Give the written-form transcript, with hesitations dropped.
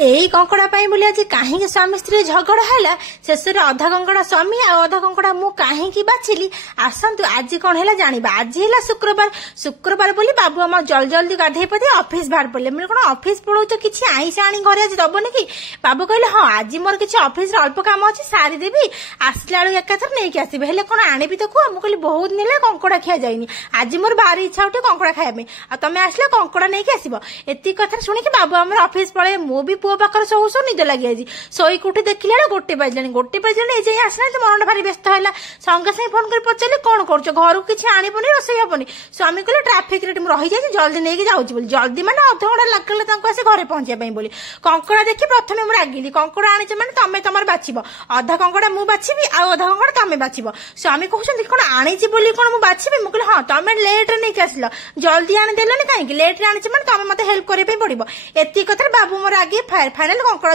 एई कंकड़ा बोली आज कहीं स्वामी स्त्री झगड़ा है शेष में अधा कंकड़ा स्वामी आ अधा कंकड़ा मु कहीं बाछिली आसतु आज कौन है जाना आज है शुक्रवार शुक्रवार बोली बाबू आम जल्दी जल्दी गाधे पाधे ऑफिस बाहर पड़े मैं कौन ऑफिस पड़ो किसी आईस आनी घर आज दबनी कि बाबू कहले हाँ आज मोर किसी ऑफिस अल्प काम अच्छी सारीदेवी आसला बेलू एकाथर नहीं आसबे हेल्ले कौन आने तो कह मुझे बहुत नेला कंकड़ा खिया जाइनी आज मोर भारी इच्छा उठे कंकड़ा खाया आ तुम आसला कंकड़ा नहीं आसब एति कथा शुणिकी बाबू आम ऑफिस पड़े मु भी पुओ पाखर शो शो निद लगी आज शोक उठी देखिला गोटे बजलानी ए आसना तो मन भारी व्यस्त है संगे संगे फोन कर पचारे कौन कर घर को किसी आनबनी रोसे हेनी स्वामी कहले ट्राफिक रे रही जाए जल्दी नहीं जाऊँगी जल्दी मैंने अध घंटा लगे आसे घरे पहुंचाई बोली कंकड़ा देखी प्रथम मुझे रागिली कंकड़ा आनी मैंने तुम तुम बाछब अधा कंकड़ा मुझे बाछबी आधा कंकड़ा तुम बाछब स्वामी कहते कौन आनी कौन मुझे बाछबी मुझे हाँ तुम लेट रे नहीं आसल जल्दी आनीदेलनि कहीं लेट रे आनी मैंने तुम मत हेल्प करने पड़ो एति कथा बाबू मोर आगे फाइनाल कंकड़ा